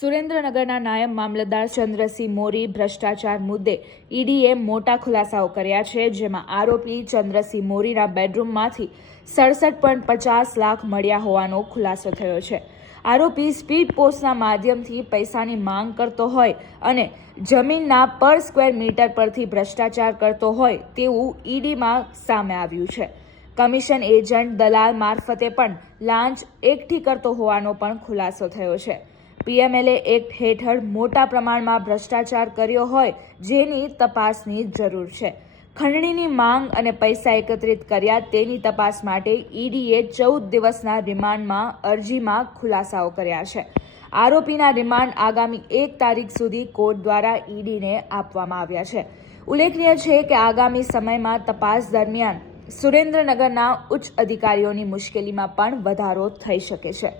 સુરેન્દ્રનગરના નાયબ મામલતદાર ચંદ્રસિંહ મોરી ભ્રષ્ટાચાર મુદ્દે ઈડીએ મોટા ખુલાસાઓ કર્યા છે, જેમાં આરોપી ચંદ્રસિંહ મોરીના બેડરૂમમાંથી 67.50 લાખ મળ્યા હોવાનો ખુલાસો થયો છે। આરોપી સ્પીડ પોસ્ટના માધ્યમથી પૈસાની માંગ કરતો હોય અને જમીનના પર સ્ક્વેર મીટર પરથી ભ્રષ્ટાચાર કરતો હોય તેવું ઈડીમાં સામે આવ્યું છે। કમિશન એજન્ટ દલાલ મારફતે પણ લાંચ એકઠી કરતો હોવાનો પણ ખુલાસો થયો છે। પીએમએલએ એક્ટ હેઠળ મોટા પ્રમાણમાં ભ્રષ્ટાચાર કર્યો હોય જેની તપાસની જરૂર છે। ખંડણીની માંગ અને પૈસા એકત્રિત કર્યા તેની તપાસ માટે ઈડીએ 14 દિવસના રિમાન્ડમાં અરજીમાં ખુલાસાઓ કર્યા છે। આરોપીના રિમાન્ડ આગામી 1 તારીખ સુધી કોર્ટ દ્વારા ઈડીને આપવામાં આવ્યા છે। ઉલ્લેખનીય છે કે આગામી સમયમાં તપાસ દરમિયાન સુરેન્દ્રનગરના ઉચ્ચ અધિકારીઓની મુશ્કેલીમાં પણ વધારો થઈ શકે છે।